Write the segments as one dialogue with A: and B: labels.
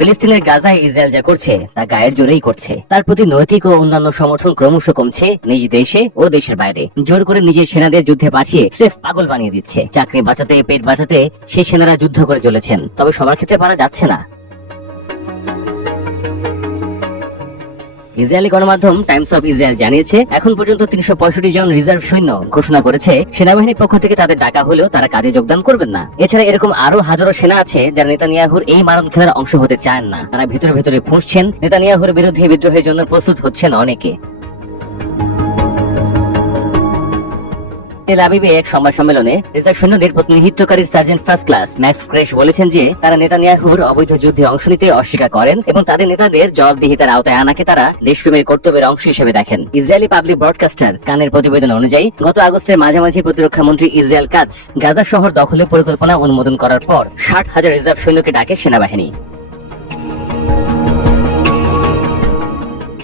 A: ফিলিস্তিনের গাজায় ইসরায়েল যা করছে তা গায়ের জোরেই করছে তার প্রতি নৈতিক ও অন্যান্য সমর্থন ক্রমশ কমছে নিজ দেশে ও দেশের বাইরে জোর করে নিজের সেনাদের যুদ্ধে পাঠিয়ে স্রেফ পাগল বানিয়ে দিচ্ছে চাকরি বাঁচাতে পেট বাঁচাতে সেই সেনারা যুদ্ধ করে চলেছেন তবে সবার ক্ষেত্রে পারা যাচ্ছে না ইসরায়েলি গণমাধ্যম টাইমস অফ ইসরায়েল জানিয়েছে এখন পর্যন্ত তিনশো জন রিজার্ভ সৈন্য ঘোষণা করেছে সেনাবাহিনীর পক্ষ থেকে তাদের ডাকা হলেও তারা কাজে যোগদান করবেন না এছাড়া এরকম আরো হাজারো সেনা আছে যারা নেতানিয়াহুর এই মারণ খেলার অংশ হতে চান না তারা ভেতরে ভেতরে ফুঁসছেন নেতানিয়াহুর বিরুদ্ধে বিদ্রোহের জন্য প্রস্তুত হচ্ছেন অনেকে তেল আবিবে এক সংবাদ সম্মেলনে রেজার সৈন্যদের প্রতিনিধিত্বকারী sergeant first class Max Kresh বলেছেন যে তারা অবৈধ যুদ্ধে অংশ নিতে অস্বীকার করেন এবং তাদের নেতাদের জবাবদিহিতার আওতায় আনাকে তারা দেশপ্রেমের কর্তব্যের অংশ হিসেবে দেখেন ইসরায়েলি পাবলিক ব্রডকাস্টার কানের প্রতিবেদন অনুযায়ী গত আগস্টের মাঝামাঝি প্রতিরক্ষা মন্ত্রী ইসরায়েল কাজ গাজা শহর দখলের পরিকল্পনা অনুমোদন করার পর ষাট হাজার রিজার্ভ সৈন্যকে ডাকে সেনাবাহিনী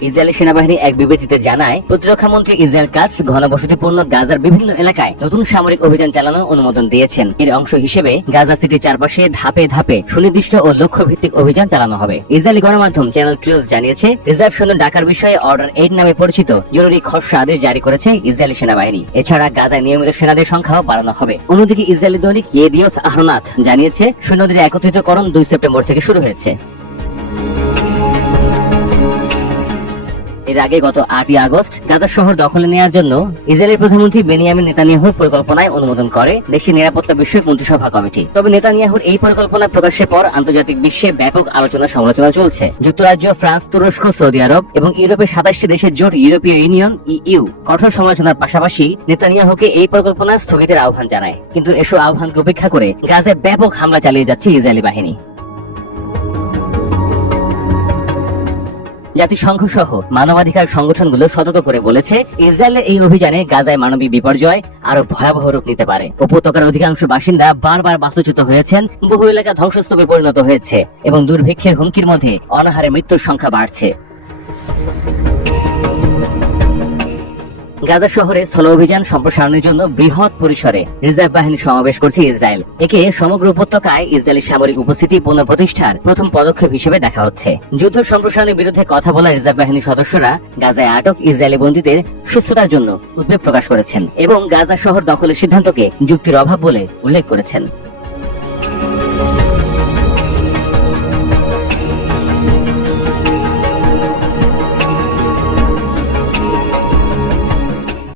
A: ইসরায়েল সেনাবাহিনী এক বিবৃতিতে জানায় প্রতিরক্ষা মন্ত্রী ইসরায়েল কাজ ঘনবসতিপূর্ণ গাজার বিভিন্ন এলাকায় নতুন সামরিক অভিযান চালানোর অনুমোদন দিয়েছেন এর অংশ হিসেবে গাজা সিটির চারপাশে ধাপে ধাপে সুনির্দিষ্ট ও লক্ষ্য ভিত্তিক অভিযান চালানো হবে ইসরায়েলি গণমাধ্যম চ্যানেল টুয়েলভ জানিয়েছে রিজার্ভ সৈন্য ডাকার বিষয়ে অর্ডার এইট নামে পরিচিত জরুরি খসড়া আদেশ জারি করেছে ইসরায়েলি সেনাবাহিনী এছাড়া গাজায় নিয়মিত সেনাদের সংখ্যাও বাড়ানো হবে অন্যদিকে ইসরায়েলি দৈনিক ইয়েদিয়ত আহরনাথ জানিয়েছে সৈন্যদের একত্রিতকরণ দুই সেপ্টেম্বর থেকে শুরু হয়েছে এর আগে গত আটই আগস্ট গাজা শহর দখলে নেওয়ার জন্য ইসরায়েলের প্রধানমন্ত্রী বেনিয়ামিন নেতানিয়াহুর পরিকল্পনায় অনুমোদন করে দেশটির নিরাপত্তা বিষয়ক মন্ত্রিসভা কমিটি তবে নেতানিয়াহুর এই পরিকল্পনা প্রকাশের পর আন্তর্জাতিক বিশ্বে ব্যাপক আলোচনা সমালোচনা চলছে যুক্তরাজ্য ফ্রান্স তুরস্ক সৌদি আরব এবং ইউরোপের সাতাশটি দেশের জোট ইউরোপীয় ইউনিয়ন ইউ কঠোর সমালোচনার পাশাপাশি নেতানিয়াহুকে এই পরিকল্পনা স্থগিতের আহ্বান জানায় কিন্তু এসব আহ্বানকে উপেক্ষা করে গাজায় ব্যাপক হামলা চালিয়ে যাচ্ছে ইসরায়েলি বাহিনী জাতিসংঘ সহ মানবাধিকার সংগঠনগুলো সতর্ক করে বলেছে ইসরায়েলের এই অভিযানে গাজায় মানবিক বিপর্যয় আরো ভয়াবহ রূপ নিতে পারে উপত্যকার অধিকাংশ বাসিন্দা বারবার বাস্তুচ্যুত হয়েছেন বহু এলাকা ধ্বংসস্তূপে পরিণত হয়েছে এবং দুর্ভিক্ষের হুমকির মধ্যে অনাহারে মৃত্যুর সংখ্যা বাড়ছে গাজা শহরে স্থল অভিযান সম্প্রসারণের জন্য বৃহৎ পরিসরে রিজার্ভ বাহিনী সমাবেশ করছে ইসরায়েল একে সমগ্র উপত্যকায় ইসরায়েলি সামরিক উপস্থিতি পুনঃপ্রতিষ্ঠার প্রথম পদক্ষেপ হিসেবে দেখা হচ্ছে যুদ্ধ সম্প্রসারণের বিরুদ্ধে কথা বলা রিজার্ভ বাহিনীর সদস্যরা গাজায় আটক ইসরায়েলি বন্দীদের সুস্থতার জন্য উদ্বেগ প্রকাশ করেছেন এবং গাজা শহর দখলের সিদ্ধান্তকে যুক্তির অভাব বলে উল্লেখ করেছেন